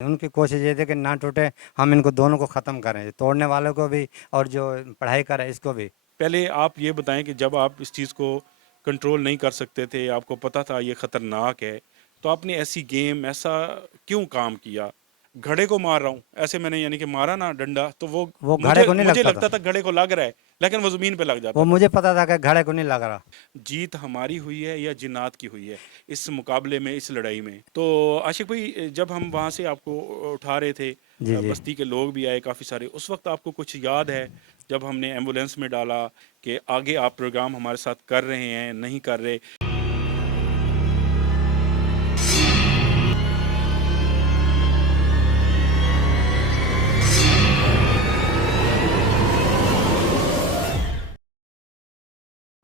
उनकी कोशिश ये थी कि ना टूटे, हम इनको दोनों को ख़त्म करें, तोड़ने वालों को भी और जो पढ़ाई कर रहा है इसको भी। पहले आप ये बताएं कि जब आप इस चीज़ को कंट्रोल नहीं कर सकते थे, आपको पता था ये ख़तरनाक है, तो आपने ऐसी गेम ऐसा क्यों काम किया? घड़े को मार रहा हूँ ऐसे मैंने यानी कि मारा ना डंडा, तो वो वो घड़े मुझे को नहीं मुझे लगता था, लगता था घड़े को लग रहा है, लेकिन वो ज़मीन पे लग वो जाता था। मुझे पता था कि घड़े को नहीं लग रहा। जीत हमारी हुई है या जिन्नात की हुई है इस मुकाबले में, इस लड़ाई में? तो आशिक भाई, जब हम वहाँ से आपको उठा रहे थे, जी, जी। बस्ती के लोग भी आए काफ़ी सारे, उस वक्त आपको कुछ याद है जब हमने एम्बुलेंस में डाला कि आगे आप प्रोग्राम हमारे साथ कर रहे हैं नहीं कर रहे?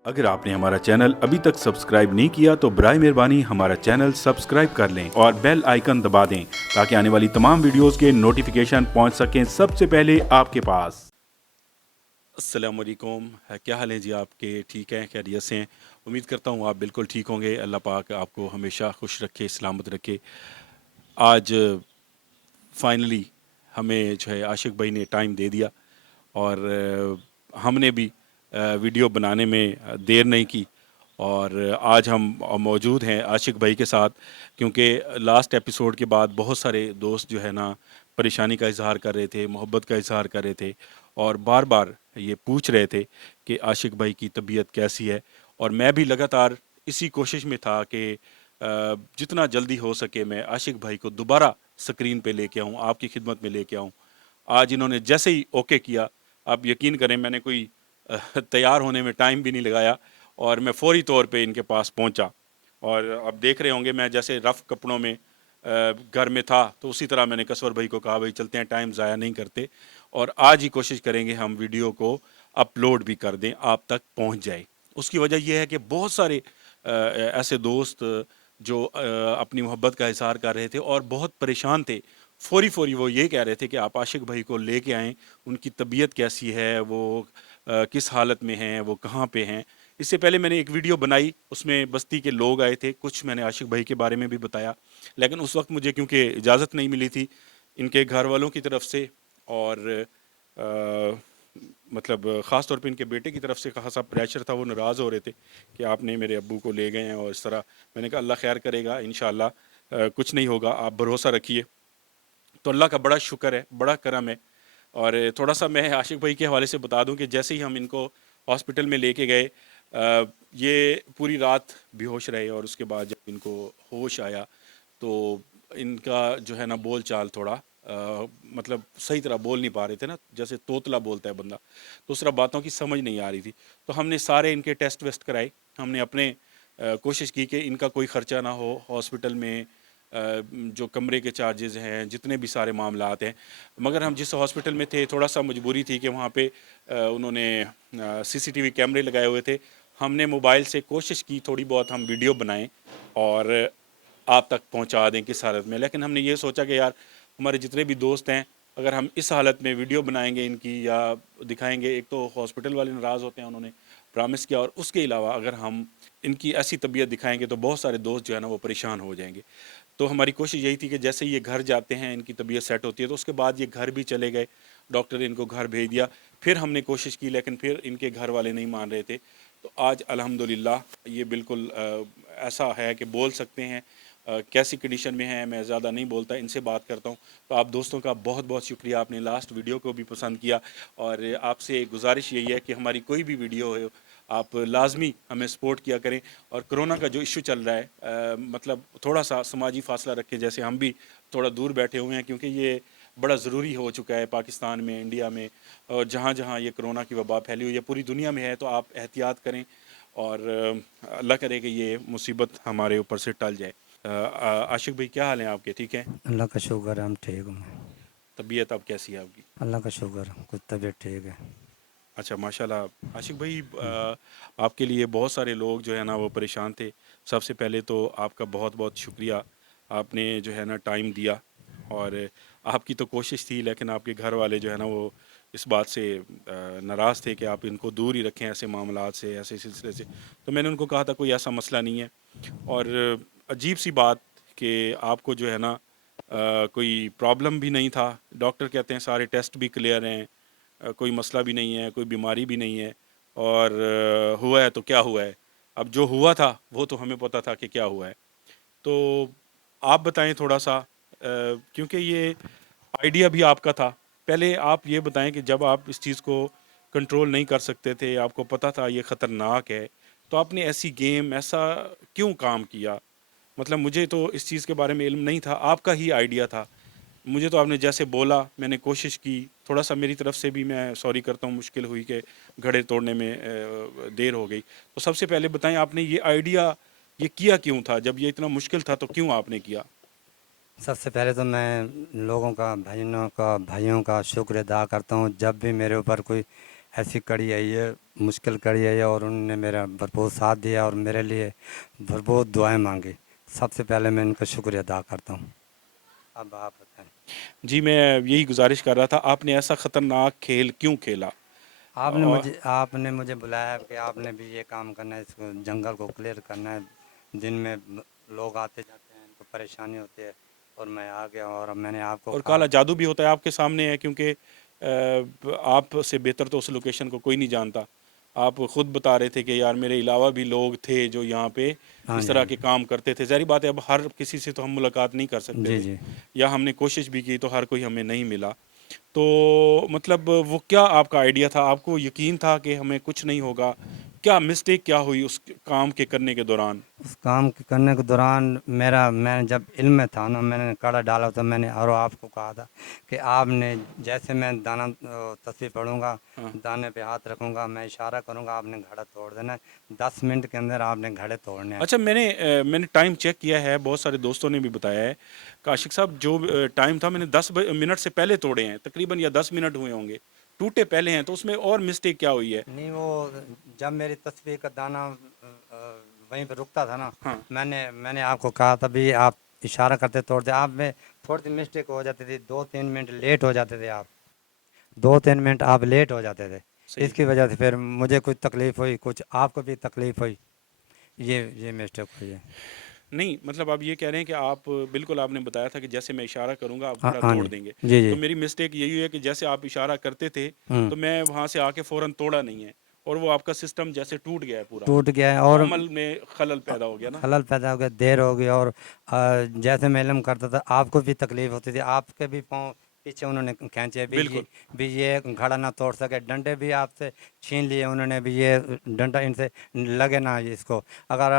अगर आपने हमारा चैनल अभी तक सब्सक्राइब नहीं किया तो बराए मेहरबानी हमारा चैनल सब्सक्राइब कर लें और बेल आइकन दबा दें ताकि आने वाली तमाम वीडियोस के नोटिफिकेशन पहुंच सकें सबसे पहले आपके पास। अस्सलाम वालेकुम, क्या हाल है जी आपके? ठीक हैं, खैरियत से हैं? उम्मीद करता हूँ आप बिल्कुल ठीक होंगे। अल्लाह पाक आपको हमेशा खुश रखे, सलामत रखे। आज फाइनली हमें जो है आशिक भाई ने टाइम दे दिया और हमने भी वीडियो बनाने में देर नहीं की और आज हम मौजूद हैं आशिक भाई के साथ, क्योंकि लास्ट एपिसोड के बाद बहुत सारे दोस्त जो है ना परेशानी का इजहार कर रहे थे, मोहब्बत का इजहार कर रहे थे और बार बार ये पूछ रहे थे कि आशिक भाई की तबीयत कैसी है। और मैं भी लगातार इसी कोशिश में था कि जितना जल्दी हो सके मैं आशिक भाई को दोबारा स्क्रीन पे लेके आऊँ, आपकी खिदमत में लेके आऊँ। आज इन्होंने जैसे ही ओके किया, आप यकीन करें मैंने कोई तैयार होने में टाइम भी नहीं लगाया और मैं फ़ौरी तौर पे इनके पास पहुंचा। और आप देख रहे होंगे मैं जैसे रफ़ कपड़ों में घर में था, तो उसी तरह मैंने कसवर भाई को कहा भाई चलते हैं, टाइम ज़ाया नहीं करते और आज ही कोशिश करेंगे हम वीडियो को अपलोड भी कर दें, आप तक पहुंच जाए। उसकी वजह यह है कि बहुत सारे ऐसे दोस्त जो अपनी मोहब्बत का इज़हार कर रहे थे और बहुत परेशान थे। फ़ौरी फ़ौरी वो ये कह रहे थे कि आप आशिक भाई को लेके आएँ, उनकी तबीयत कैसी है, वो किस हालत में हैं, वो कहाँ पे हैं। इससे पहले मैंने एक वीडियो बनाई, उसमें बस्ती के लोग आए थे, कुछ मैंने आशिक भाई के बारे में भी बताया। लेकिन उस वक़्त मुझे क्योंकि इजाज़त नहीं मिली थी इनके घर वालों की तरफ से और अ, मतलब ख़ास तौर पे इनके बेटे की तरफ से ख़ासा प्रेशर था, वो नाराज़ हो रहे थे कि आपने मेरे अब्बू को ले गए हैं और इस तरह। मैंने कहा अल्लाह खैर करेगा इंशाअल्लाह, कुछ नहीं होगा, आप भरोसा रखिए। तो अल्लाह का बड़ा शुक्र है, बड़ा करम है। और थोड़ा-सा मैं आशिक भाई के हवाले से बता दूँ कि जैसे ही हम इनको हॉस्पिटल में लेके गए, ये पूरी रात बेहोश रहे और उसके बाद जब इनको होश आया, तो इनका जो है ना बोल-चाल थोड़ा मतलब सही तरह बोल नहीं पा रहे थे ना, जैसे तोतला बोलता है बंदा, तो उस तरह बातों की समझ नहीं आ रही थी। तो हमने सारे इनके टेस्ट-वेस्ट कराए, हमने अपने कोशिश की कि इनका कोई खर्चा ना हो हॉस्पिटल में, जो कमरे के चार्जेज़ हैं, जितने भी सारे मामलात हैं। मगर हम जिस हॉस्पिटल में थे, थोड़ा-सा मजबूरी थी कि वहाँ पे उन्होंने सीसीटीवी कैमरे लगाए हुए थे। हमने मोबाइल से कोशिश की थोड़ी बहुत हम वीडियो बनाएँ और आप तक पहुँचा दें किस हालत में। लेकिन हमने ये सोचा कि यार हमारे जितने भी दोस्त हैं, अगर हम इस हालत में वीडियो बनाएँगे इनकी या दिखाएँगे, एक तो हॉस्पिटल वाले नाराज़ होते हैं, उन्होंने प्रॉमिस किया, और उसके अलावा अगर हम इनकी ऐसी तबीयत दिखाएँगे तो बहुत सारे दोस्त जो है ना वो परेशान हो जाएँगे। तो हमारी कोशिश यही थी कि जैसे ये घर जाते हैं, इनकी तबीयत सेट होती है, तो उसके बाद ये घर भी चले गए, डॉक्टर ने इनको घर भेज दिया। फिर हमने कोशिश की लेकिन फिर इनके घर वाले नहीं मान रहे थे। तो आज अल्हम्दुलिल्लाह ये बिल्कुल ऐसा है कि बोल सकते हैं। कैसी कंडीशन में है मैं ज़्यादा नहीं बोलता, इनसे बात करता हूँ। तो आप दोस्तों का बहुत बहुत शुक्रिया, आपने लास्ट वीडियो को भी पसंद किया और आपसे गुजारिश यही है कि हमारी कोई भी वीडियो हो, आप लाजमी हमें सपोर्ट किया करें। और कोरोना का जो इशू चल रहा है, मतलब थोड़ा सा समाजी फासला रख के, जैसे हम भी थोड़ा दूर बैठे हुए हैं, क्योंकि ये बड़ा ज़रूरी हो चुका है पाकिस्तान में, इंडिया में, और जहाँ जहाँ ये कोरोना की वबा फैली हुई है पूरी दुनिया में है। तो आप एहतियात करें और अल्लाह करे कि ये मुसीबत हमारे ऊपर से टल जाए। आशिक भाई, क्या हाल है आपके? ठीक है? अल्लाह का शुक्र है, हम ठीक हूँ। तबीयत अब कैसी है आपकी? अल्लाह का शुक्र, कुछ तबीयत ठीक है। अच्छा, माशाल्लाह। आशिक भाई, आपके लिए बहुत सारे लोग जो है ना वो परेशान थे। सबसे पहले तो आपका बहुत बहुत शुक्रिया, आपने जो है ना टाइम दिया। और आपकी तो कोशिश थी लेकिन आपके घर वाले जो है ना वो इस बात से नाराज़ थे कि आप इनको दूर ही रखें ऐसे मामलात से, ऐसे सिलसिले से। तो मैंने उनको कहा था कोई ऐसा मसला नहीं है। और अजीब सी बात कि आपको जो है ना कोई प्रॉब्लम भी नहीं था। डॉक्टर कहते हैं सारे टेस्ट भी क्लियर हैं, कोई मसला भी नहीं है, कोई बीमारी भी नहीं है, और हुआ है तो क्या हुआ है। अब जो हुआ था वो तो हमें पता था कि क्या हुआ है। तो आप बताएं थोड़ा सा, क्योंकि ये आइडिया भी आपका था। पहले आप ये बताएं कि जब आप इस चीज़ को कंट्रोल नहीं कर सकते थे, आपको पता था ये ख़तरनाक है, तो आपने ऐसी गेम, ऐसा क्यों काम किया? मतलब मुझे तो इस चीज़ के बारे में इल्म नहीं था, आपका ही आइडिया था। मुझे तो आपने जैसे बोला, मैंने कोशिश की, थोड़ा सा मेरी तरफ से भी मैं सॉरी करता हूँ, मुश्किल हुई कि घड़े तोड़ने में देर हो गई। तो सबसे पहले बताएं, आपने ये आइडिया ये किया क्यों था? जब ये इतना मुश्किल था तो क्यों आपने किया? सबसे पहले तो मैं लोगों का, भाइयों का शुक्र अदा करता हूँ, जब भी मेरे ऊपर कोई ऐसी कड़ी आई है, मुश्किल कड़ी आई है, और उन्होंने मेरा भरपूर साथ दिया और मेरे लिए भरपूर दुआएं मांगी। सबसे पहले मैं इनका शुक्र अदा करता हूँ। अब आप बताएं। जी, मैं यही गुजारिश कर रहा था, आपने ऐसा ख़तरनाक खेल क्यों खेला? और आपने मुझे बुलाया कि आपने भी ये काम करना है, इसको जंगल को क्लियर करना है। दिन में लोग आते जाते हैं, इनको परेशानी होती है, और मैं आ गया और अब मैंने आपको और कहा। काला जादू भी होता है, आपके सामने है, क्योंकि आप से बेहतर तो उस लोकेशन को कोई नहीं जानता। आप खुद बता रहे थे कि यार मेरे अलावा भी लोग थे जो यहाँ पे हाँ इस जी, तरह हाँ के काम करते थे। ज़ाहिर बात है, अब हर किसी से तो हम मुलाकात नहीं कर सकते जी, थे, जी। या हमने कोशिश भी की तो हर कोई हमें नहीं मिला। तो मतलब वो क्या आपका आइडिया था? आपको यकीन था कि हमें कुछ नहीं होगा? क्या मिस्टेक क्या हुई उस काम के करने के दौरान? उस काम के करने के दौरान मैंने जब इल्म में था ना, मैंने कड़ा डाला था, मैंने और आपको कहा था कि आपने, जैसे मैं दाना तस्वीर पढ़ूंगा, हाँ। दाने पे हाथ रखूंगा, मैं इशारा करूंगा, आपने घड़ा तोड़ देना है। 10 मिनट के अंदर आपने घड़े तोड़ने हैं। अच्छा, मैंने टाइम चेक किया है, बहुत सारे दोस्तों ने भी बताया है। काशिक साहब, जो टाइम था मैंने 10 मिनट से पहले तोड़े हैं तकरीबन, या 10 मिनट हुए होंगे, टूटे पहले हैं। तो उसमें और मिस्टेक क्या हुई है? नहीं, वो जब मेरी तस्वीर का दाना वहीं पे रुकता था ना, हाँ। मैंने आपको कहा था भी, आप इशारा करते तोड़ते, आप में थोड़ी सी मिस्टेक हो जाती थी, 2-3 मिनट लेट हो जाते थे आप, 2-3 मिनट आप लेट हो जाते थे। सही। इसकी वजह से फिर मुझे कुछ तकलीफ़ हुई, कुछ आपको भी तकलीफ़ हुई। ये मिस्टेक हुई है। नहीं, मतलब आप ये कह रहे हैं कि आप बिल्कुल, आपने बताया था कि जैसे मैं इशारा करूंगा आप हाँ, घड़ा हाँ तोड़ जी, देंगे। जी, तो जी। मेरी मिस्टेक यही है कि जैसे आप इशारा करते थे हम्म। तो मैं वहां से आके फौरन तोड़ा नहीं है, और वो आपका सिस्टम जैसे टूट गया है पूरा, टूट गया है, और अमल में खलल पैदा हो गया ना। खलल पैदा हो गया, देर हो गई, और जैसे मैं इल्म करता था, आपको भी तकलीफ़ होती थी, आपके भी पाँव पीछे उन्होंने खींचे बिल्कुल। भी ये घड़ा ना तोड़ सके, डंडे भी आपसे छीन लिए उन्होंने भी, ये डंडा इनसे लगे ना इसको। अगर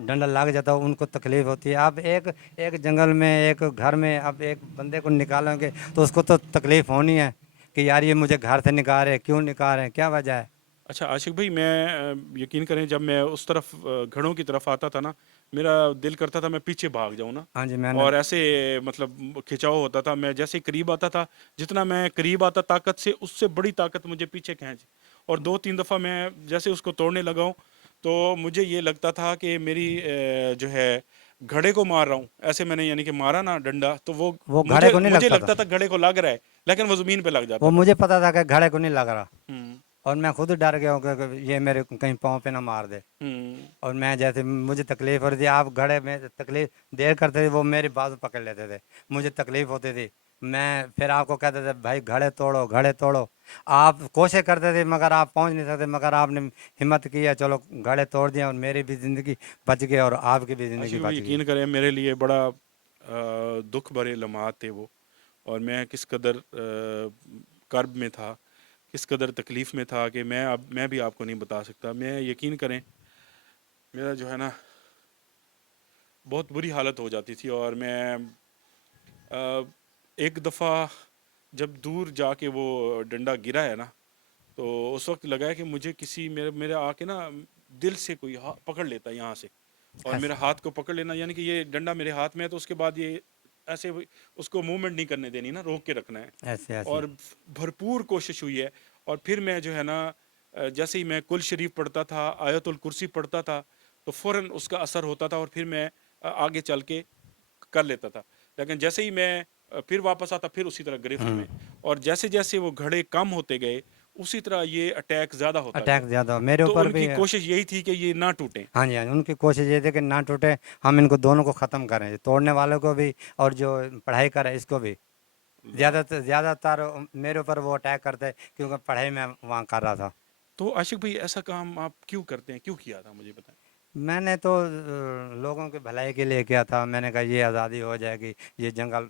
डंडा लग जाता है, उनको तकलीफ़ होती है। आप एक एक जंगल में, एक घर में आप एक बंदे को निकालोगे तो उसको तो तकलीफ़ होनी है कि यार ये मुझे घर से निकाल रहे हैं, क्यों निकाल रहे हैं, क्या वजह है। अच्छा आशिक भाई, मैं यकीन करें, जब मैं उस तरफ घड़ों की तरफ आता था ना, मेरा दिल करता था मैं पीछे भाग जाऊं ना। हाँ जी, मैंने। और ऐसे मतलब खिंचाव होता था, मैं जैसे करीब आता था, जितना मैं करीब आता ताकत से, उससे बड़ी ताकत मुझे पीछे खींच। और 2-3 दफ़ा मैं जैसे उसको तोड़ने लगा हूं, तो मुझे ये लगता था कि मेरी जो है घड़े को मार रहा हूँ। ऐसे मैंने यानी कि मारा ना डंडा, तो वो वो घड़े मुझे को नहीं मुझे लगता था, लगता था घड़े को लग रहा है, लेकिन वो ज़मीन पे लग वो जाता था। मुझे पता था कि घड़े को नहीं लग रहा। हम्म। और मैं खुद डर गया हूँ कि ये मेरे कहीं पाँव पे ना मार दे। हम्म। और मैं, जैसे मुझे तकलीफ़ हो रही थी, आप घड़े में तकलीफ देर करते थे, वो मेरी बाजू पकड़ लेते थे, मुझे तकलीफ़ होती थी। मैं फिर आपको कहते थे भाई घड़े तोड़ो, घड़े तोड़ो। आप कोशिश करते थे मगर आप पहुंच नहीं सकते, मगर आपने हिम्मत किया, चलो घड़े तोड़ दिए, और मेरी भी ज़िंदगी बच गई और आपकी भी ज़िंदगी आशिक भाई, बच गई। यकीन करें, मेरे लिए बड़ा दुख भरे लम्हात थे वो। और मैं किस कदर कर्ब में था, किस कदर तकलीफ़ में था, कि मैं भी आपको नहीं बता सकता। मैं यकीन करें, मेरा जो है ना बहुत बुरी हालत हो जाती थी। और मैं एक दफ़ा जब दूर जाके वो डंडा गिरा है ना, तो उस वक्त लगा है कि मुझे किसी मेरे मेरे आके ना दिल से कोई पकड़ लेता है यहाँ से, और मेरे ऐसे, हाथ को पकड़ लेना, यानी कि ये डंडा मेरे हाथ में है, तो उसके बाद ये ऐसे उसको मूवमेंट नहीं करने देनी ना, रोक के रखना है। ऐसे, ऐसे। और भरपूर कोशिश हुई है। और फिर मैं जो है ना जैसे ही मैं कुल शरीफ पढ़ता था, आयतुल कुर्सी पढ़ता था, तो फ़ौरन उसका असर होता था, और फिर मैं आगे चल के कर लेता था। लेकिन जैसे ही मैं फिर वापस आता, फिर उसी तरह गिरफ्त हम्म। में। और जैसे जैसे वो घड़े कम होते गए, उसी तरह ये अटैक ज्यादा होता अटैक गया। ज़्यादा मेरे तो ऊपर भी। उनकी कोशिश यही थी कि ये ना टूटे। हाँ जी, हाँ जी, उनकी कोशिश ये थी कि ना टूटे, हम इनको दोनों को ख़त्म करें, तोड़ने वालों को भी और जो पढ़ाई करे इसको भी। वाह। ज़्यादातर मेरे ऊपर वो अटैक करते क्योंकि पढ़ाई में वहाँ कर रहा था। तो आशिक भाई ऐसा काम आप क्यों करते हैं, क्यों किया था, मुझे बताएं। मैंने तो लोगों की भलाई के लिए किया था, मैंने कहा ये आज़ादी हो जाएगी, ये जंगल।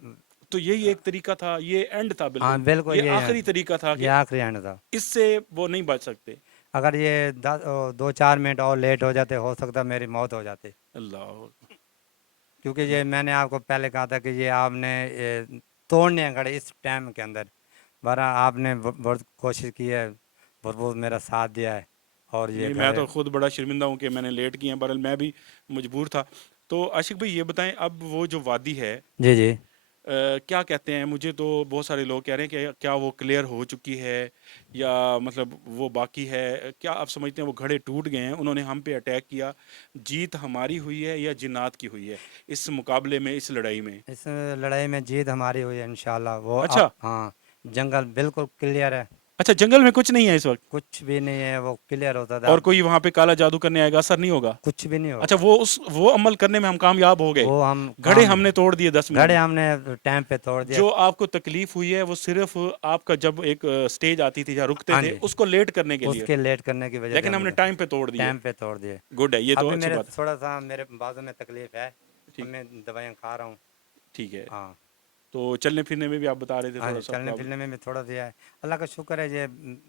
तो यही एक तरीका था, ये एंड था हाँ बिल्कुल, बिल्कुल, ये ये है, आखिरी तरीका था ये कि आखिरी एंड था। इससे वो नहीं बच सकते। अगर ये 2-4 मिनट और लेट हो जाते, हो सकता मेरी मौत हो जाती, अल्लाह। क्योंकि ये मैंने आपको पहले कहा था कि ये आपने ये तोड़ने खड़े इस टाइम के अंदर, बारह आपने बहुत कोशिश की है, बहुत मेरा साथ दिया है, और ये नहीं, मैं घर। तो खुद बड़ा शर्मिंदा हूँ कि मैंने लेट किए हैं, बहरहाल मैं भी मजबूर था। तो आशिक भाई ये बताएं, अब वो जो वादी है, जी जी। क्या कहते हैं, मुझे तो बहुत सारे लोग कह रहे हैं कि क्या वो क्लियर हो चुकी है या मतलब वो बाकी है। क्या आप समझते हैं वो घड़े टूट गए हैं, उन्होंने हम पे अटैक किया, जीत हमारी हुई है या जिन्नात की हुई है इस मुकाबले में, इस लड़ाई में? इस लड़ाई में जीत हमारी हुई है इंशाल्लाह। वो अच्छा। हाँ, जंगल बिल्कुल क्लियर है, अच्छा, जंगल में कुछ नहीं है इस वक्त? कुछ भी नहीं है, वो क्लियर होता था और अब। कोई वहां पे काला जादू करने आएगा, असर नहीं होगा? कुछ भी नहीं अच्छा, होगा। वो अमल करने में हम कामयाब हो गए। वो हम घड़े काम, हमने तोड़ दिए 10 मिनट घड़े में। हमने टाइम पे तोड़ दिया। जो आपको तकलीफ हुई है वो सिर्फ आपका जब एक स्टेज आती थी जहाँ रुकते हाँ थे जी, उसको लेट करने के लिए, उसके लेट करने की वजह से लेकिन हमने मुझे टाइम पे तोड़ दिए। टाइम पे तोड़ दिए। गुड है, ये तो अभी अच्छी मेरे बात है। थोड़ा सा मेरे बाजू में तकलीफ है, अब ठीक। मैं दवाइयाँ खा रहा हूँ। ठीक है। हाँ। तो चलने फिरने में भी आप बता रहे थे हाँ थोड़ा जी, सा चलने प्रॉब्लम। फिरने में भी थोड़ा दिया है, अल्लाह का शुक्र है। ये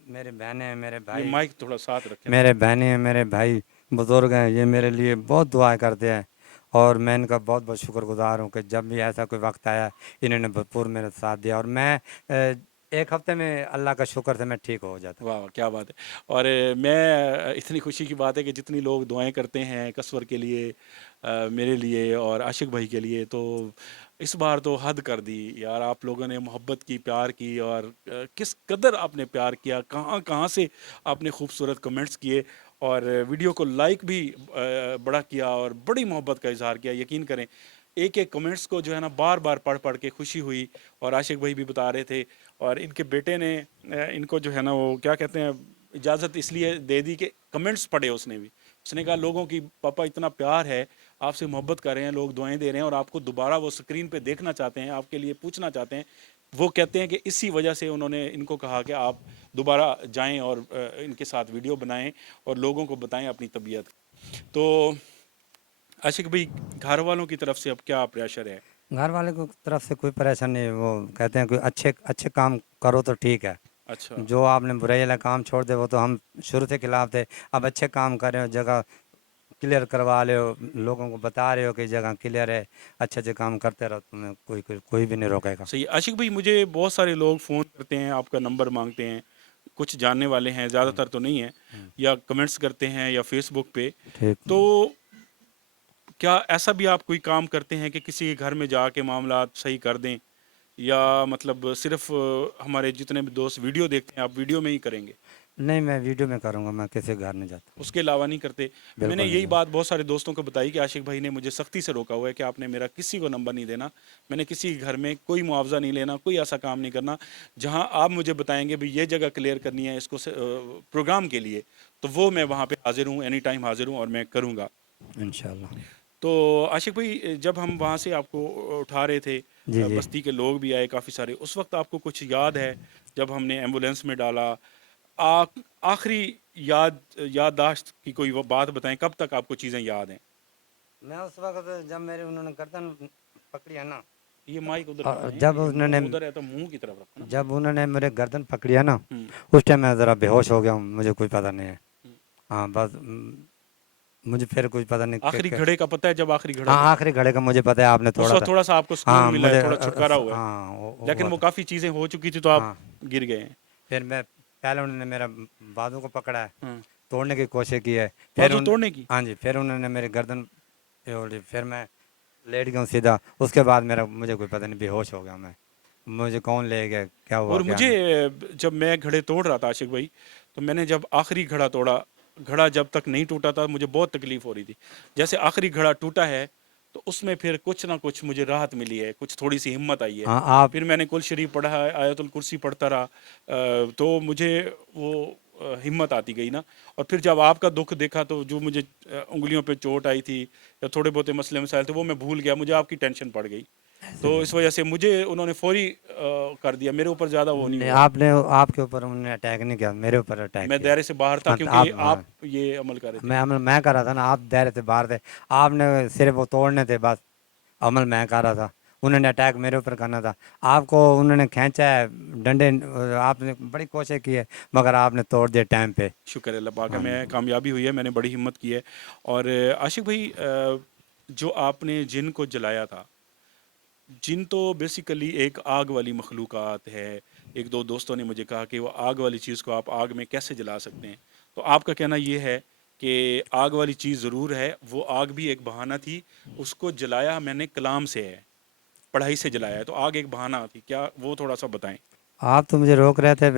मेरे बहनें हैं, मेरे ये भाई, माइक थोड़ा साथ रखें ना। मेरे बहनें हैं, मेरे भाई बुज़ुर्ग हैं, ये मेरे लिए बहुत दुआएं करते हैं, और मैं इनका बहुत बहुत शुक्रगुज़ार हूँ कि जब भी ऐसा कोई वक्त आया इन्होंने भरपूर मेरा साथ दिया, और मैं एक हफ्ते में अल्लाह का शुक्र से मैं ठीक हो जाता। वाह वाह, क्या बात है। और इतनी खुशी की बात है कि जितनी लोग दुआएं करते हैं कसवर के लिए, मेरे लिए और आशिक भाई के लिए, तो इस बार तो हद कर दी यार। आप लोगों ने मोहब्बत की, प्यार की, और किस कदर आपने प्यार किया, कहाँ कहाँ से आपने खूबसूरत कमेंट्स किए, और वीडियो को लाइक भी बड़ा किया और बड़ी मोहब्बत का इजहार किया। यकीन करें, एक एक कमेंट्स को जो है ना बार बार पढ़ पढ़ के खुशी हुई। और आशिक भाई भी बता रहे थे, और इनके बेटे ने इनको जो है ना वो क्या कहते हैं, इजाज़त इसलिए दे दी कि कमेंट्स पढ़े उसने भी। उसने कहा लोगों की पापा इतना प्यार है, आपसे मोहब्बत कर रहे हैं, लोग दुआएं दे रहे हैं और आपको दोबारा वो स्क्रीन पे देखना चाहते हैं, आपके लिए पूछना चाहते हैं। वो कहते हैं कि इसी वजह से उन्होंने इनको कहा कि आप दोबारा जाएं और इनके साथ वीडियो बनाएं और लोगों को बताएं अपनी तबीयत। तो आशिक भाई, घर वालों की तरफ से अब क्या प्रेशर है? घर वाले को तरफ से कोई परेशानी नहीं, वो कहते हैं कि अच्छे अच्छे काम करो तो ठीक है, अच्छा। जो आपने बुराई वाला काम छोड़ दे वो तो हम शुरू से खिलाफ थे, अब अच्छे काम कर रहे हो, जगह क्लियर करवा रहे हो, लोगों को बता रहे हो कि जगह क्लियर है, अच्छे अच्छे काम करते रहो, तुम्हें कोई भी नहीं रोकेगा। सही है। आशिक भाई, मुझे बहुत सारे लोग फ़ोन करते हैं, आपका नंबर मांगते हैं, कुछ जानने वाले हैं, हम्म, ज़्यादातर तो नहीं है, हम्म, या कमेंट्स करते हैं या फेसबुक पे। ठीक। तो क्या ऐसा भी आप कोई काम करते हैं कि किसी के घर में जाके मामला सही कर दें, या मतलब सिर्फ हमारे जितने भी दोस्त वीडियो देखते हैं आप वीडियो में ही करेंगे, नहीं, मैं वीडियो में करूँगा, मैं किसी के घर नहीं जाता, उसके अलावा नहीं करते? मैंने बिल्कुल नहीं यही जाता। बात बहुत सारे दोस्तों को बताई कि आशिक भाई ने मुझे सख्ती से रोका हुआ है कि आपने मेरा किसी को नंबर नहीं देना, मैंने किसी के घर में कोई मुआवजा नहीं लेना, कोई ऐसा काम नहीं करना। जहां आप मुझे बताएंगे भी ये जगह क्लियर करनी है इसको प्रोग्राम के लिए, तो वो मैं वहाँ पे हाजिर हूँ, एनी टाइम हाजिर हूँ और मैं करूँगा। इंशाल्लाह। तो आशिक भाई, जब हम वहाँ से आपको उठा रहे थे, जी जी। बस्ती के लोग भी आए काफ़ी सारे, उस वक्त आपको कुछ याद है जब हमने एम्बुलेंस में डाला? आ, आखिरी याददाश्त की कोई वो बात बताएं, कब तक आपको चीज़ें याद हैं? मैं उस वक्त जब मेरे उन्होंने गर्दन पकड़ी है ना, ये माइक उधर और लगाएं, जब ये उन्होंने मुंह उधर है तो मुंह की तरफ रखो ना। जब उन्होंने मेरे गर्दन पकड़ी है ना, हम्म। उस टाइम मैं ज़रा बेहोश हो गया हूँ, मुझे कोई पता नहीं है। हम्म। हाँ बस मुझे फिर कुछ पता नहीं आखिरी घड़े का पता है, जब आखिरी घड़ा हाँ, टूटा आखिरी घड़े का मुझे पता है, आपने उस तोड़ा वक्त था। थोड़ा सा आपको सुकून हाँ मिला है, मुझे थोड़ा छुटकारा हुआ है, हाँ लेकिन हुआ वो था। काफ़ी चीज़ें हो चुकी थी तो आप हाँ, गिर गए हैं। फिर मैं पहले उन्होंने मेरा बाजू को पकड़ा है, हाँ। तोड़ने की कोशिश की है, फिर बाजू उन तोड़ने की? हाँ जी, फिर उन्होंने मेरी गर्दन तोड़ी, फिर मैं लेट गया हूँ सीधा, उसके बाद मेरा मुझे कोई पता नहीं, बेहोश हो गया मैं, मुझे कौन ले गया, क्या हुआ और क्या मुझे नहीं। जब मैं घड़े तोड़ रहा था आशिक भाई, तो मैंने जब आखिरी घड़ा तोड़ा, घड़ा जब तक नहीं टूटा था मुझे बहुत तकलीफ हो रही थी। जैसे आखिरी घड़ा टूटा है, तो उसमें फिर कुछ ना कुछ मुझे राहत मिली है, कुछ थोड़ी सी हिम्मत आई है। हाँ आप फिर मैंने कुल शरीफ पढ़ा, आयतुल कुर्सी पढ़ता रहा, तो मुझे वो हिम्मत आती गई ना। और फिर जब आपका दुख देखा तो जो मुझे उंगलियों पे चोट आई थी या थोड़े बहुत मसले मसाइल थे वो मैं भूल गया, मुझे आपकी टेंशन पड़ गई। तो इस वजह से मुझे उन्होंने फौरी कर दिया, मेरे ऊपर ज़्यादा वो नहीं नहीं, हुआ। आपने आपके ऊपर उन्होंने अटैक नहीं किया, मेरे ऊपर अटैक मैं किया। दायरे से बाहर था हाँ तो क्योंकि आप, हाँ, आप ये अमल कर रहे थे। मैं कर रहा था ना, आप दायरे से बाहर थे। आपने सिर्फ वो तोड़ने थे बस, अमल मैं कर रहा था। उन्होंने अटैक मेरे ऊपर करना था। आपको उन्होंने खींचा है डंडे, आपने बड़ी कोशिश की है मगर आपने तोड़ दिया टाइम पे। शुक्र है अल्लाह पाक का, हाँ मैं कामयाबी हुई है, मैंने बड़ी हिम्मत की है। और आशिक भाई, जो आपने जिन को जलाया था, जिन तो बेसिकली एक आग वाली मखलूक़ात है। एक दो दोस्तों ने मुझे कहा कि वो आग वाली चीज़ को आप आग में कैसे जला सकते हैं। तो आपका कहना ये है कि आग वाली चीज़ ज़रूर है, वो आग भी एक बहाना थी, उसको जलाया मैंने कलाम से है, पढ़ाई से जलाया है, तो आग एक बहाना थी क्या, वो थोड़ा सा बताएं। आप तो मुझे रोक रहे थे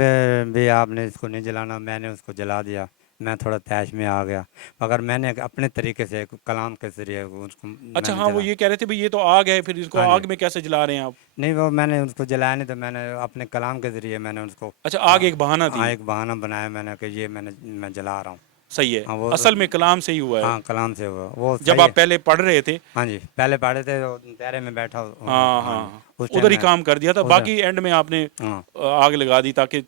भी आपने इसको नहीं जलाना, मैंने उसको जला दिया। मैं थोड़ा तैश में आ गया मगर मैंने अपने तरीके से कलाम के ज़रिए उसको अच्छा मैंने हाँ, वो जला। ये कह रहे थे भाई ये तो आग है, फिर इसको हाँ जी। आग में कैसे जला रहे हैं आप। नहीं, वो मैंने उसको जलाया नहीं, तो मैंने अपने कलाम के ज़रिए मैंने उसको अच्छा, आग एक बहाना थी। एक बहाना बनाया मैंने कि ये मैं जला रहा हूँ। सही है, हाँ वो, असल में कलाम से ही हुआ है। हाँ कलाम से हुआ वो जब सही आप है। पहले पढ़ रहे थे, हाँ जी, पहले पढ़े थे तो दायरे में बैठा हाँ हाँ जी, हाँ, उस टाइम उधर ही मैं काम कर दिया था, उस बाकी एंड में आपने हाँ आग लगा दी ताकि।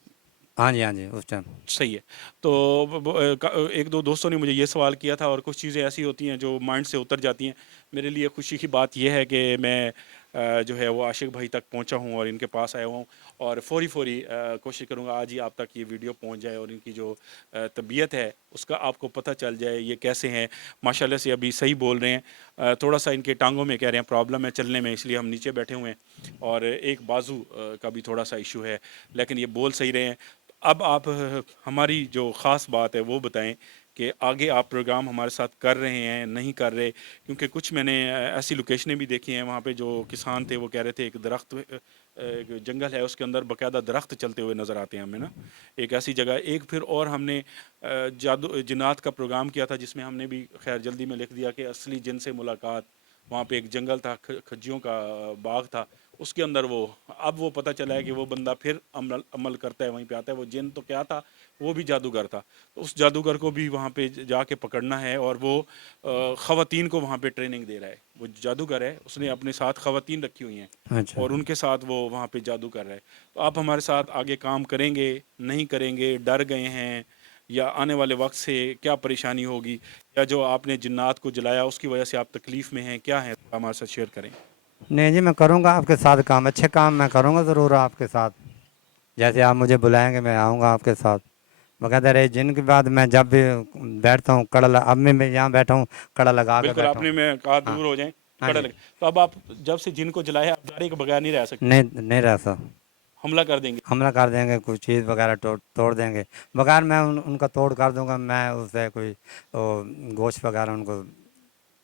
हाँ जी, हाँ जी उस टाइम। सही है। तो एक दो दोस्तों ने मुझे ये सवाल किया था, और कुछ चीज़ें ऐसी होती हैं जो माइंड से उतर जाती हैं। मेरे लिए खुशी की बात यह है कि मैं जो है वो आशिक भाई तक पहुंचा हूं और इनके पास आया हूं, और फौरी फौरी कोशिश करूंगा आज ही आप तक ये वीडियो पहुंच जाए और इनकी जो तबीयत है उसका आपको पता चल जाए, ये कैसे हैं। माशाल्लाह से अभी सही बोल रहे हैं। थोड़ा सा इनके टांगों में कह रहे हैं प्रॉब्लम है चलने में, इसलिए हम नीचे बैठे हुए हैं, और एक बाजू का भी थोड़ा सा इशू है, लेकिन ये बोल सही रहे हैं। अब आप हमारी जो ख़ास बात है वो बताएं कि आगे आप प्रोग्राम हमारे साथ कर रहे हैं नहीं कर रहे, क्योंकि कुछ मैंने ऐसी लोकेशनें भी देखी हैं वहाँ पे जो किसान थे वो कह रहे थे एक दरख्त, एक जंगल है उसके अंदर बाकायदा दरख्त चलते हुए नज़र आते हैं हमें ना, एक ऐसी जगह। एक फिर और हमने जादू जिन्नात का प्रोग्राम किया था जिसमें हमने भी खैर जल्दी में लिख दिया कि असली जिन से मुलाकात। वहाँ पे एक जंगल था, खज्जियों का बाग था, उसके अंदर वो, अब वो पता चला है कि वो बंदा फिर अमल अमल करता है, वहीं पे आता है। वो जिन तो क्या था, वो भी जादूगर था। तो उस जादूगर को भी वहाँ पे जाके पकड़ना है, और वो ख़वातीन को वहाँ पे ट्रेनिंग दे रहा है। वो जादूगर है, उसने अपने साथ ख़वातीन रखी हुई हैं अच्छा, और उनके साथ वो वहाँ पे जादू कर रहा है। तो आप हमारे साथ आगे काम करेंगे नहीं करेंगे, डर गए हैं, या आने वाले वक्त से क्या परेशानी होगी, या जो आपने जिन्नात को जलाया उसकी वजह से आप तकलीफ़ में हैं, क्या है, हमारे साथ शेयर करें। नहीं जी, मैं करूँगा आपके साथ काम, अच्छे काम मैं करूँगा ज़रूर आपके साथ। जैसे आप मुझे बुलाएंगे मैं आऊँगा आपके साथ। बकायदा रहे जिन के बाद मैं जब भी बैठता हूँ कड़ा अब मैं यहाँ बैठा हूँ, कड़ा लगा के बिल्कुल, बैठा हूँ। आपने मैं कहा हाँ दूर हो जाएं, हाँ कड़ा जी। लगे। तो अब आप जब से जिन को जलाया, आप डरे के बगैर नहीं रह सकते, नहीं नहीं रह सक हमला कर देंगे। हमला कर देंगे, कुछ चीज़ वगैरह तोड़ देंगे। बगैर मैं उनका तोड़ कर दूंगा, मैं उससे कोई गोश्त वगैरह उनको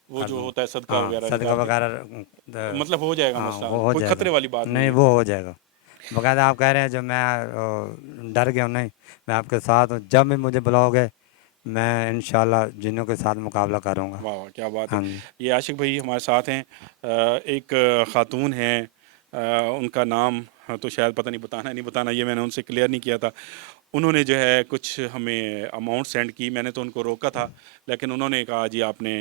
वो कर जो दूंगा। होता है सदका हाँ वगैरह सदका निकाल के, वगैरह मतलब हो जाएगा हाँ मसला, वो हो कोई जाएगा। खतरे वाली बात नहीं नहीं है। वो हो जाएगा। बकायदा आप कह रहे हैं जो मैं डर गया हूँ, नहीं, मैं आपके साथ हूँ। जब भी मुझे बुलाओगे मैं इंशाल्लाह जिन्हों के साथ मुकाबला करूँगा। वाह वाह, क्या बात है। हाँ जी। ये आशिक भाई हमारे साथ हैं। एक खातून हैं, उनका नाम तो शायद पता नहीं, बताना नहीं बताना ये मैंने उनसे क्लियर नहीं किया था। उन्होंने जो है कुछ हमें अमाउंट सेंड की, मैंने तो उनको रोका था, लेकिन उन्होंने कहा जी आपने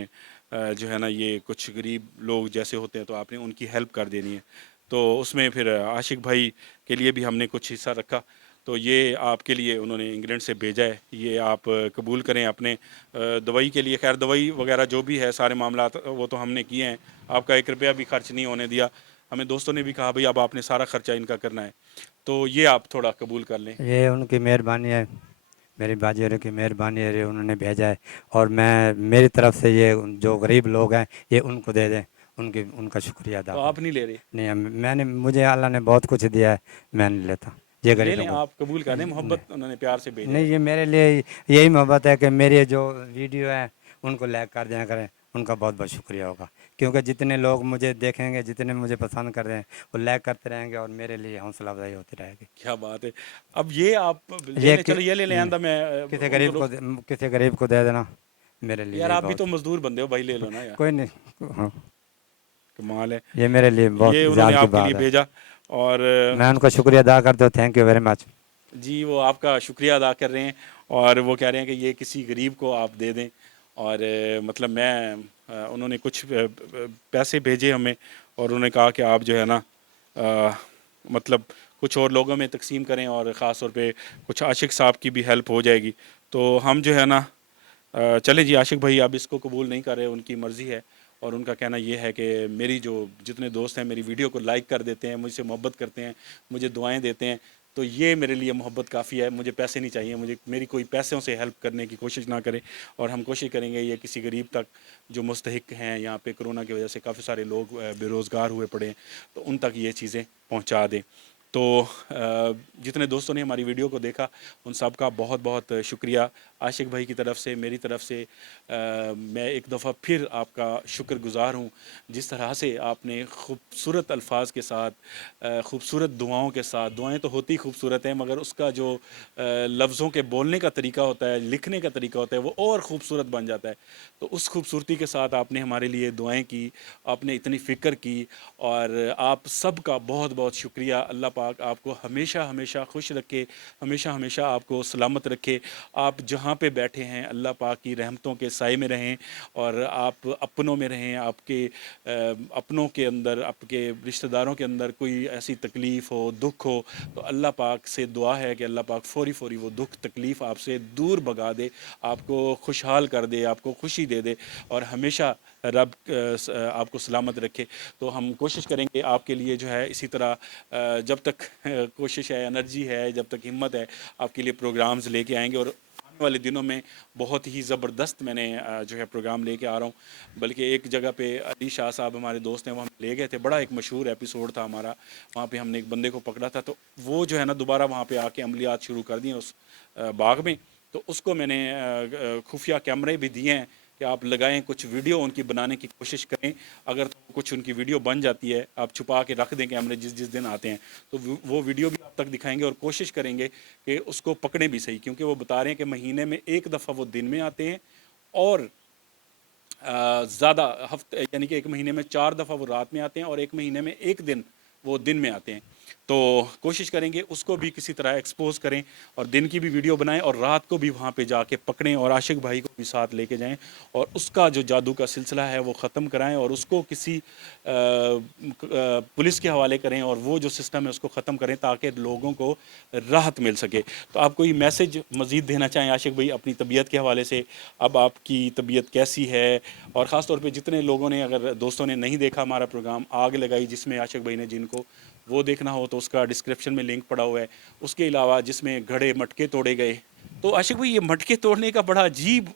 जो है ना ये कुछ गरीब लोग जैसे होते हैं तो आपने उनकी हेल्प कर देनी है। तो उसमें फिर आशिक भाई के लिए भी हमने कुछ हिस्सा रखा। तो ये आपके लिए उन्होंने इंग्लैंड से भेजा है, ये आप कबूल करें अपने दवाई के लिए। खैर दवाई वगैरह जो भी है सारे मामला वो तो हमने किए हैं, आपका 1 रुपया भी खर्च नहीं होने दिया। हमें दोस्तों ने भी कहा भाई अब आपने सारा खर्चा इनका करना है, तो ये आप थोड़ा कबूल कर लें। ये उनकी मेहरबानी है, मेरी बाजी होने की मेहरबानी है, ये उन्होंने भेजा है। और मैं मेरी तरफ से ये जो गरीब लोग हैं ये उनको दे दें, उनकी उनका शुक्रिया अदा तो करें। आप नहीं ले रहे, नहीं मैंने मुझे अल्लाह ने बहुत कुछ दिया है, मैं नहीं लेता ये ले लें, गरीबों को। आप कबूल कर लें, नहीं, मोहब्बत उन्होंने प्यार से भेजा नहीं है। ये मेरे लिए यही मोहब्बत है कि मेरी जो वीडियो है उनको लाइक कर दिया करें, उनका बहुत बहुत शुक्रिया होगा। क्योंकि जितने लोग मुझे देखेंगे, जितने मुझे पसंद कर रहे हैं वो लाइक करते रहेंगे और मेरे लिए हौसला अफजाई होती रहेगी। क्या बात है। अब ये आप ले ये लें, चलो ये ले लें, आंदा मैं किसी उनको गरीब को किसी गरीब को दे देना, मेरे लिए यार यही आप भी बहुत तो है। मजदूर बंदे हो भाई, ले लो ना यार। कोई नहीं। हाँ कमाल है। ये मेरे लिए बहुत ये उन्होंने ज़्यादा की आपके लिए बात है। भेजा और मैं उनका शुक्रिया अदा करता हूँ, थैंक यू वेरी मच। जी वो आपका शुक्रिया अदा कर रहे हैं और वो कह रहे हैं कि ये किसी गरीब को आप दे दें। और मतलब मैं उन्होंने कुछ पैसे भेजे हमें और उन्होंने कहा कि आप जो है ना मतलब कुछ और लोगों में तकसीम करें और ख़ास तौर पे कुछ आशिक साहब की भी हेल्प हो जाएगी। तो हम जो है ना चलें जी, आशिक भाई अब इसको कबूल नहीं कर रहे, उनकी मर्ज़ी है। और उनका कहना ये है कि मेरी जो जितने दोस्त हैं मेरी वीडियो को लाइक कर देते हैं, मुझसे मोहब्बत करते हैं, मुझे दुआएं देते हैं, तो ये मेरे लिए मोहब्बत काफ़ी है। मुझे पैसे नहीं चाहिए, मुझे मेरी कोई पैसों से हेल्प करने की कोशिश ना करे। और हम कोशिश करेंगे ये किसी गरीब तक जो मुस्तहिक हैं, यहाँ पे कोरोना की वजह से काफ़ी सारे लोग बेरोज़गार हुए पड़े हैं, तो उन तक ये चीज़ें पहुँचा दें। तो जितने दोस्तों ने हमारी वीडियो को देखा उन सब का बहुत बहुत शुक्रिया। आशिक भाई की तरफ से, मेरी तरफ से मैं एक दफ़ा फिर आपका शुक्रगुज़ार हूँ। जिस तरह से आपने खूबसूरत अल्फाज के साथ, खूबसूरत दुआओं के साथ, दुआएं तो होती खूबसूरत हैं मगर उसका जो लफ्ज़ों के बोलने का तरीका होता है, लिखने का तरीका होता है, वो और ख़ूबसूरत बन जाता है। तो उस खूबसूरती के साथ आपने हमारे लिए दुआएं की, आपने इतनी फ़िक्र की और आप सब का बहुत बहुत शुक्रिया। अल्लाह पाक आपको हमेशा हमेशा खुश रखे, हमेशा हमेशा आपको सलामत रखे। आप जहाँ पे बैठे हैं अल्लाह पाक की रहमतों के साए में रहें और आप अपनों में रहें। आपके अपनों के अंदर, आपके रिश्तेदारों के अंदर कोई ऐसी तकलीफ़ हो, दुख हो, तो अल्लाह पाक से दुआ है कि अल्लाह पाक फ़ौरी फ़ौरी वो दुख तकलीफ़ आपसे दूर भगा दे, आपको खुशहाल कर दे, आपको खुशी दे दे और हमेशा रब आपको सलामत रखे। तो हम कोशिश करेंगे आपके लिए जो है इसी तरह जब तक कोशिश है, एनर्जी है, जब तक हिम्मत है, आपके लिए प्रोग्राम्स लेके आएंगे। और आने वाले दिनों में बहुत ही ज़बरदस्त मैंने जो है प्रोग्राम लेके आ रहा हूँ। बल्कि एक जगह पे अली शाह साहब हमारे दोस्त हैं, वो हम ले गए थे, बड़ा एक मशहूर एपिसोड था हमारा। वहाँ पे हमने एक बंदे को पकड़ा था, तो वो जो है ना दोबारा वहाँ पे आके अमलियात शुरू कर दिए उस बाग में। तो उसको मैंने खुफिया कैमरे भी दिए हैं कि आप लगाएं, कुछ वीडियो उनकी बनाने की कोशिश करें। अगर तो कुछ उनकी वीडियो बन जाती है, आप छुपा के रख दें कैमरे जिस जिस दिन आते हैं, तो वो वीडियो भी आप तक दिखाएंगे और कोशिश करेंगे कि उसको पकड़ें भी सही। क्योंकि वो बता रहे हैं कि महीने में एक दफ़ा वो दिन में आते हैं और ज़्यादा हफ्ते यानी कि एक महीने में 4 दफ़ा वो रात में आते हैं और एक महीने में एक दिन वो दिन में आते हैं। तो कोशिश करेंगे उसको भी किसी तरह एक्सपोज़ करें और दिन की भी वीडियो बनाएं और रात को भी वहाँ पे जाके पकड़ें और आशिक भाई को भी साथ लेके जाएं और उसका जो जादू का सिलसिला है वो ख़त्म कराएं और उसको किसी पुलिस के हवाले करें और वो जो सिस्टम है उसको ख़त्म करें ताकि लोगों को राहत मिल सके। तो आप कोई मैसेज मज़ीद देना चाहें आशिक भाई अपनी तबीयत के हवाले से? अब आपकी तबीयत कैसी है? और ख़ास तौर पे जितने लोगों ने, अगर दोस्तों ने नहीं देखा हमारा प्रोग्राम आग लगाई जिसमें आशिक भाई ने, जिनको वो देखना हो तो उसका डिस्क्रिप्शन में लिंक पड़ा हुआ है। उसके अलावा जिसमें घड़े मटके तोड़े गए, तो आशिक भाई ये मटके तोड़ने का बड़ा अजीब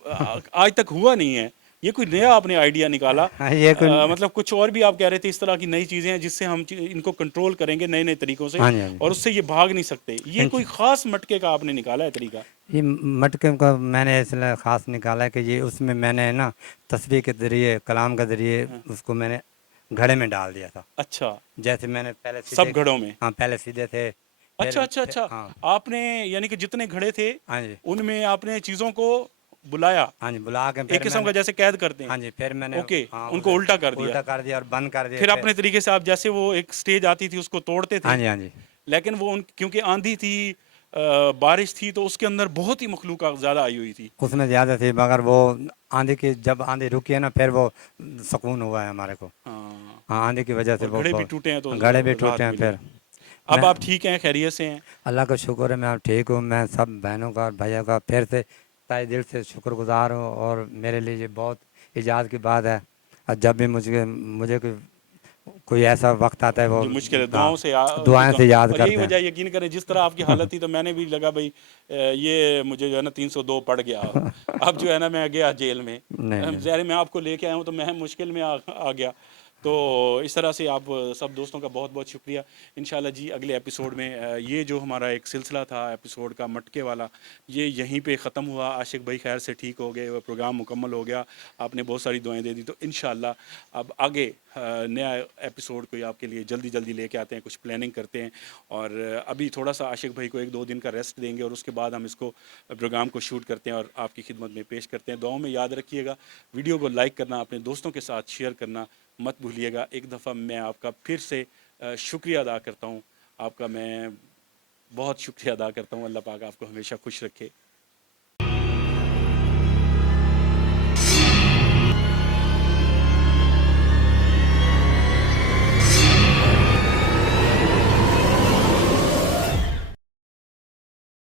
आज तक हुआ नहीं है, ये कोई नया आपने आइडिया निकाला? हाँ, ये कोई। मतलब कुछ और भी आप कह रहे थे इस तरह की नई चीज़ें हैं जिससे हम इनको कंट्रोल करेंगे नए नए तरीक़ों से हाँ जी, हाँ जी। और उससे ये भाग नहीं सकते। ये इंश कोई ख़ास मटके का आपने निकाला है तरीका? ये मटके का मैंने इसलिए ख़ास निकाला है कि ये उसमें मैंने ना तस्बीह के ज़रिए, कलाम के ज़रिए हाँ। उसको मैंने घड़े में डाल दिया था। अच्छा, जैसे मैंने पहले सब सीधे, घड़ों में? हाँ, पहले सीधे थे, अच्छा, अच्छा, फिर अच्छा। हाँ, आपने यानी कि जितने घड़े थे, हाँ जी, उनमें आपने चीज़ों को बुलाया, हाँ जी, बुला के एक फिर किस्म मैंने, का जैसे कैद करते हैं। हाँ जी, फिर मैंने, ओके, हाँ, उनको उसे उल्टा कर दिया। उल्टा कर दिया और बंद कर दिया फिर फिर। अपने तरीके से आप जैसे वो एक स्टेज आती थी उसको तोड़ते हाँ थे, जी, हाँ जी। लेकिन वो उन क्योंकि आँधी थी, बारिश थी, तो उसके अंदर बहुत ही मखलूक़ात ज़्यादा आई हुई थी। उसमें ज़्यादा थी मगर वो आंधी की, जब आंधी रुकी है ना फिर वो सुकून हुआ है हमारे को। हाँ, हाँ, आंधी की वजह से और वो घड़े भी बहुत, टूटे हैं तो गड़े भी टूटे राहत हैं मिली है। फिर। अब मैं, आप ठीक हैं, खैरियत से हैं? अल्लाह का शुक्र है, मैं अब ठीक हूँ। मैं सब बहनों का और भैया का फिर से तहे दिल से शुक्रगुजार हूँ और मेरे लिए ये बहुत इजाज़ की बात है। और जब भी मुझे मुझे कोई ऐसा वक्त आता है वो, जो मुश्किल है, हाँ, दुआओं से दुआएं से याद और यही करते वजह, हैं। यकीन करें जिस तरह आपकी हालत थी तो मैंने भी लगा भाई ये मुझे जो है ना 302 पड़ गया अब जो है ना मैं गया जेल में। नहीं नहीं। ज़ाहिर है मैं आपको लेके आया हूँ तो मैं मुश्किल में आ गया। तो इस तरह से आप सब दोस्तों का बहुत बहुत शुक्रिया। इंशाल्लाह जी अगले एपिसोड में ये जो हमारा एक सिलसिला था एपिसोड का मटके वाला, ये यहीं पे ख़त्म हुआ। आशिक भाई खैर से ठीक हो गए, वो प्रोग्राम मुकम्मल हो गया, आपने बहुत सारी दुआएं दे दी। तो इंशाल्लाह अब आगे नया एपिसोड कोई आपके लिए जल्दी जल्दी लेके आते हैं, कुछ प्लानिंग करते हैं। और अभी थोड़ा सा आशिक भाई को 1-2 दिन का रेस्ट देंगे और उसके बाद हम इसको प्रोग्राम को शूट करते हैं और आपकी खिदमत में पेश करते हैं। दुआओं में याद रखिएगा, वीडियो को लाइक करना, अपने दोस्तों के साथ शेयर करना मत भूलिएगा। एक दफ़ा मैं आपका फिर से शुक्रिया अदा करता हूँ, आपका मैं बहुत शुक्रिया अदा करता हूँ। अल्लाह पाक आपको हमेशा खुश रखे।